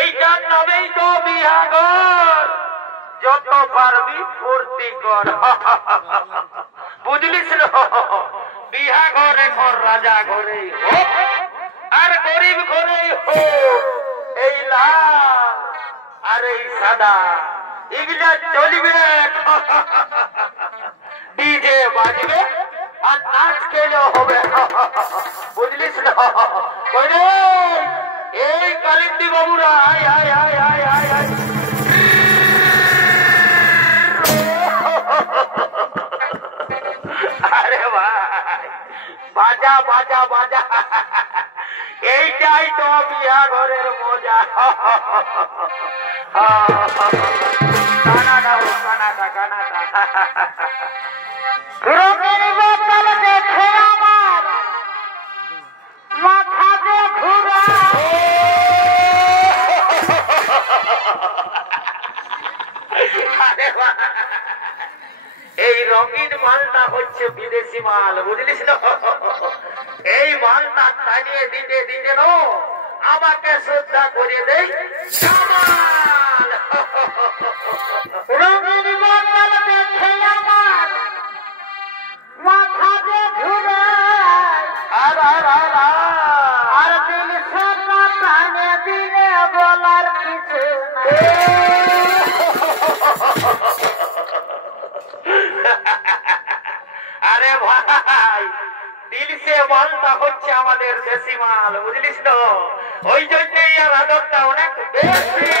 এইটার নামেই তো বিহাঘর। যত পারবি ফুর্তি কর, বুঝলিস? বিহা ঘরে কর, রাজা ঘরে হোক আর গরিব ঘরে হোক। এই লাল আর এই সাদা এগুলা চলবে। ডিজে বাজবে আর নাচ খেলেও হবে, বুঝলিস না? এই কালিন্দি বাবুরা আয় আয় আয় আয় আয় আয়। আরে ভাই বাজা বাজা বাজা, এইটাই তো বিয়া ঘরের মজা। Canada Canada Canada. রঙের বোতল দেখে আমার মাথা যে ঘুরা। এই রঙিন মালটা হচ্ছে বিদেশি মাল, বুঝলিস না? এই মালটা টানিয়ে দিতে দিতে নো আমাকে শ্রদ্ধা করে দেই কামাল। রঙিন বোতল দেখে আমার মাথা যে ঘুরায়, আর দিল সোনা টানে দিলে বলার কিছু আরে ভাই দিল সে মালটা হচ্ছে আমাদের দেশি মাল, বুঝলিস তো? ওই জন্যই আর আদরটা অনেক বেশি।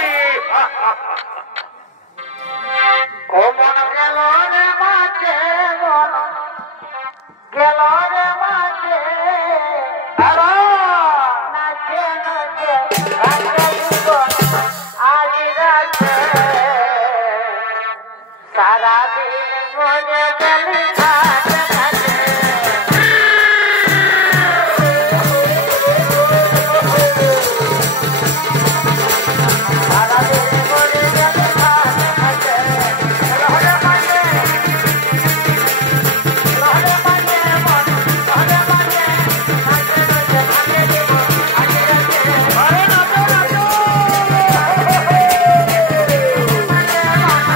কমন গেল রে মাঝে, গেল রে মাঝে, নাচে নাচে আজি রাখে সারাদিন মনে গেলি ঘাটে ঘাটে। সারাদিন মনে গেলি ঘাটে ঘাটে। রহরে মাঝে রহরে মাঝে মন রহরে মাঝে নাচে নাচে নাচে দিব আজি রাখে। আরে নাচো নাচো মাঝে মন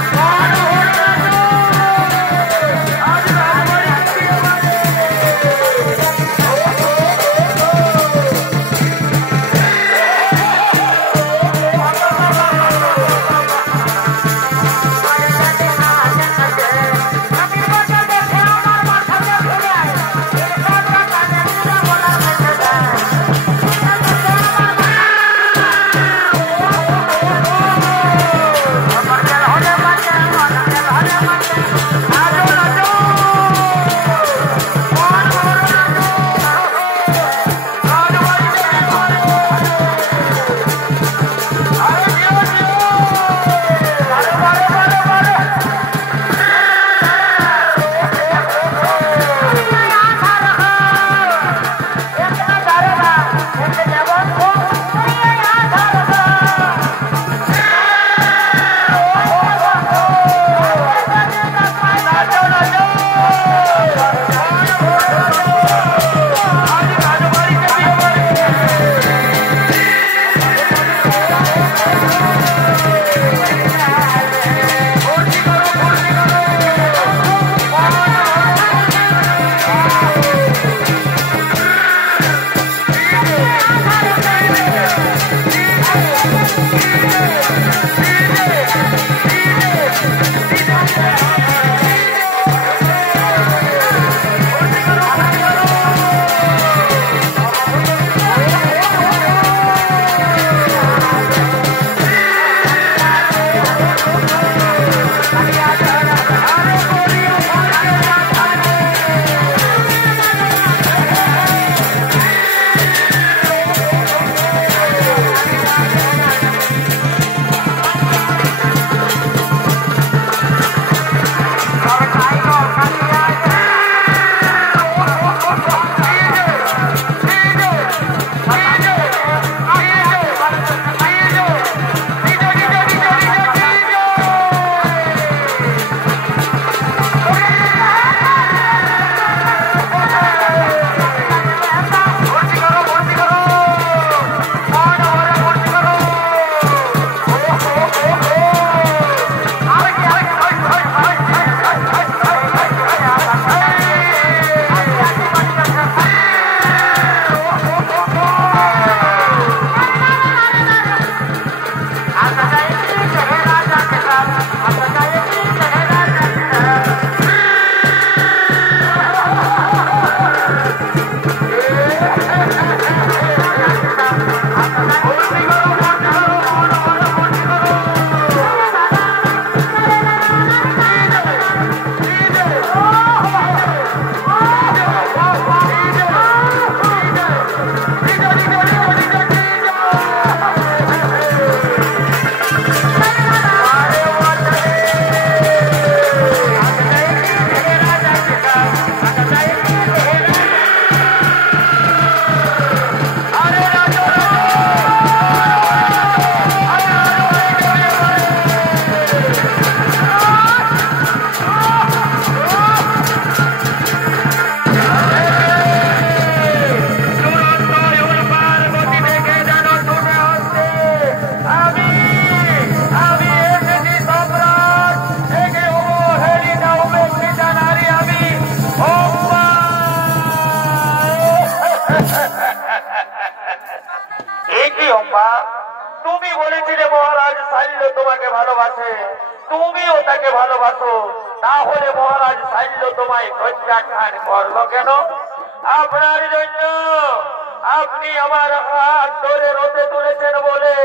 আমাকে ভালোবাসো, তাহলে মহারাজ শাল্য তোমায় প্রত্যাখ্যান করলো কেন? আপনার জন্য আপনি আমার হাত ধরে রোদে তুলেছেন বলে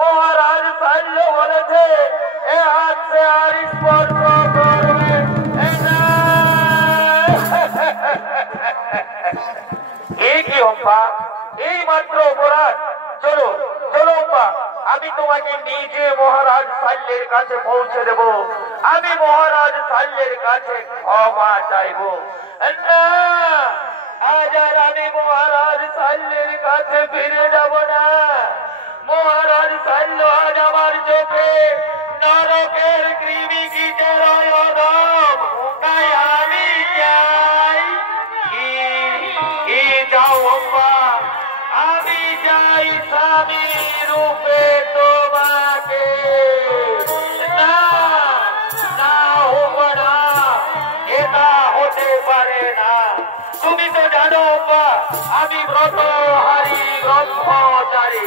মহারাজ শাল্য বলেছে এ হাত সে আর স্পর্শ করবে না। এই কি অম্পা, এই মাত্র অপরাধ? চলো চলো অম্পা, আমি তোমাকে নিজে মহারাজ শাল্যের কাছে পৌঁছে দেব। আমি মহারাজ শাল্যের কাছে ক্ষমা চাইব না। আজ আর আমি মহারাজ শাল্যের কাছে ফিরে যাব না। মহারাজ শাল্য আজ আমার চোখে নরকের কৃমি কীটের অয়দম। তাই আমি যাই। কি যাও অম্পা, আমি যাই স্বামী রূপে তোমাকে। না না হোক না, এটা হতে পারে না। তুমি তো জানো অম্পা, আমি ব্রতহারী ব্রহ্মচারী।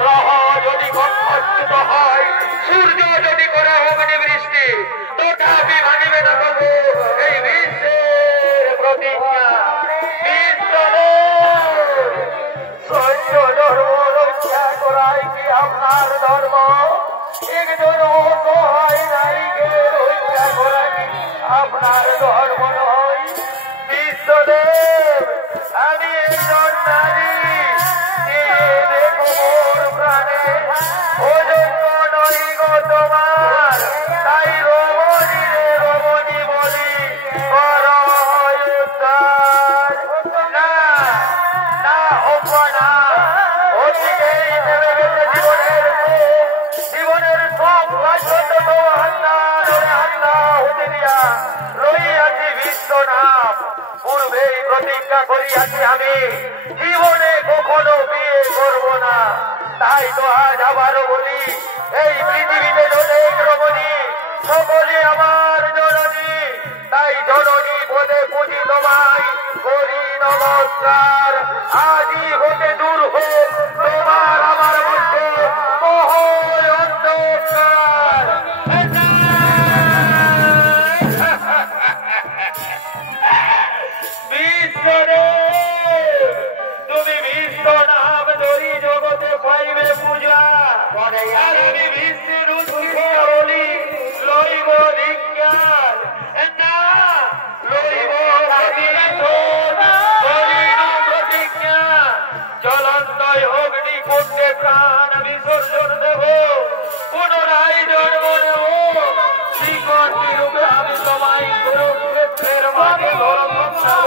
গ্রহ যদি গঠচ্যুত হয়, সূর্য যদি করে অগ্নি বৃষ্টি, তথাপি ভাঙিবে না তবু এই বিশ্বের প্রতিজ্ঞা। সৈন্য ধর্ম রক্ষা করাই কি আপনার ধর্ম? একজন অসহায় নারীকে রক্ষা করা কি আপনার ধর্ম নয়? বিশ্বদেব, আমি একজন নারী, দেখো মোর প্রাণে অযোগ্য নই গো তোমার। তাই রমণী রে রমণী বলি কর উদ্ধার। না না হোক না, ওদিকেই নেমে গেছে জীবনের সব রাজত্ব তো হান্না হতে দিয়া রইয়াছি বিশ্বনাথ। পূর্বেই প্রতিজ্ঞা করিয়াছি আমি জীবনে কখনো বিয়ে করব না। তাই তো আজ আবারও বলি, এই পৃথিবীতে অনেক রমণী, সকলে আমার জননী। তাই জননী বলে পুঁজি তোমায় করি নমস্কার। আজই হতে দূর হোক তোমার আমার মধ্যে মোহ অন্ধকার। তুমি বিশ্ব নাম ধরি জগতে পাইবে পূজা। আমি বিশ্বের উৎস বলি লইব বিজ্ঞান। না লইব প্রতিজ্ঞা। জ্বলন্ত অগ্নি কুণ্ডে প্রাণ বিসর্জন দেব, পুনরায় জন্ম নেব। শ্রীকণ্ঠী রূপে আমি তোমায় কুরুক্ষেত্রের মাঝে ধর্ম খাব।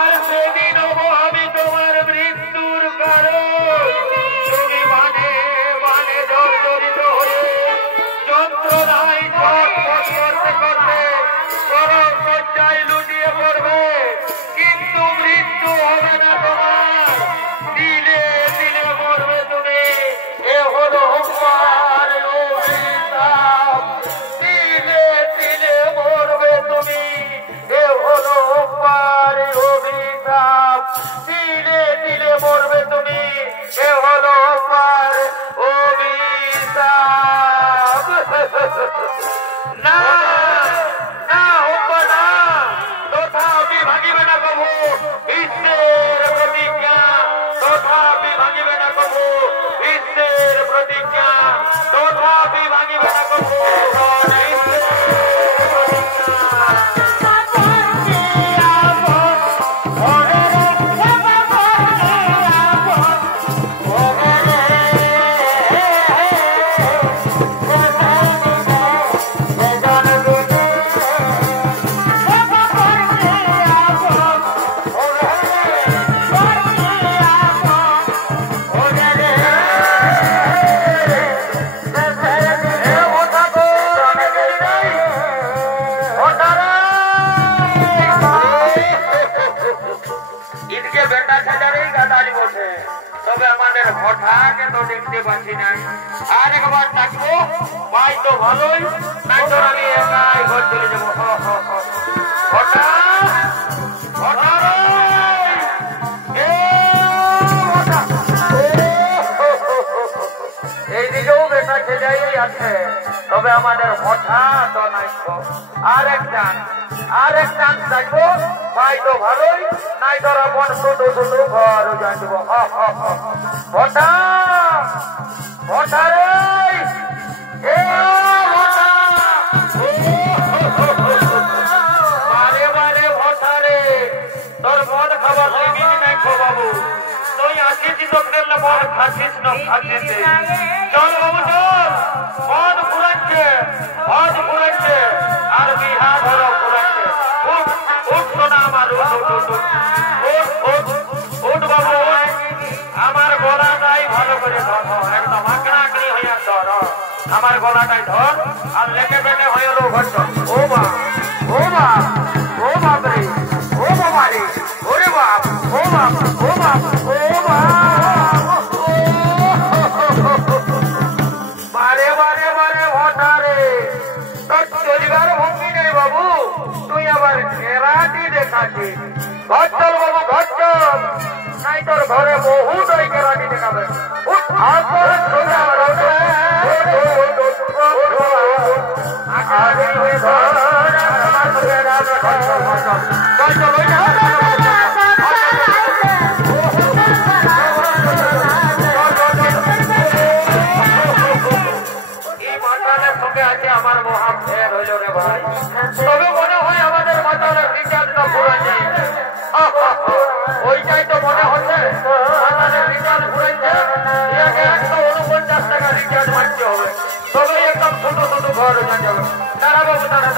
আর সেদিন হব আমি তোমার মৃত্যুর কারণ। তুমি মানে মানে জর্জরিত হয়ে যন্ত্রণায় ছটফট করতে করতে চরম পর্যায়ে লুটিয়ে পড়বে। কিন্তু মৃত্যু হবে না তোমার, দিলে দিলে মরবে তুমি। এ হলো অম্পার অভিশাপ। দিলে দিলে মরবে তুমি। এ হলো অম্পার অভিশাপ। দিলে দিলে মরবে তুমি। এ হলো অম্পার অভিশাপ। না না অম্পা না, তথাপি ভাঙিবে না কবু বিশ্বের প্রতিজ্ঞা। তথাপি ভাঙিবে না কবু বিশ্বের প্রতিজ্ঞা। তথাপি ভাঙিবে না কবু ভটাকে তো দেখতে পাচ্ছি না। আর একবার ডাকবো, পাই তো ভালোই, নাই তো আমি একাই ঘর চলে যাবো। ভটা ভটা এইদিকেও বেটা ছেলেই আছে, তবে আমাদের হঠাৎ নাই তো আরেক চান্স চাইবো ভাই তো ভালোই নাই তোরা বন ছোট ছোট ঘর যাইব ভটা ভটা রে এ ভটা বারে বারে ভটা রে তোর মদ খাবার লিমিট নাই খো বাবু তুই আসিস তোকে মদ খাচ্ছিস না খাচ্ছিস চল বাবু চল মদ পুরাচ্ছে আর বিহা ধরো পুরাচ্ছে উঠ না আমার উঠ বাবু আমার গলাটাই ভালো করে ধর একদম আঁকড়ি হইয়া ধর আমার গলাটাই ধর আর লেটে পেটে হয়ে লো ঘর ও বাপ ও বাপ ও বাপ রে ও বাবা রে ওরে বাপ ও বাপ ও বাপ ও বাপ বারে বারে বারে ভটা রে তোর চলিবার ভঙ্গি নেই বাবু তুই আবার ঘেরাটি দেখাচ্ছি ঘর চল বাবু ঘর চল নাই তোর ঘরে বহুত ওই ঘেরাটি দেখাবে আমার মহা ফের হইল রে ভাই তবে মনে হয় আমাদের মাতালের রিচার্জটা পুরা যায় ওইটাই তো মনে হচ্ছে মাতালের রিচার্জ পুরাইছে 149 টাকা রিচার্জ মারতে হবে তবে একদম ছোট ছোট ঘর হয়ে যাবে দাঁড়া বাবু দাঁড়া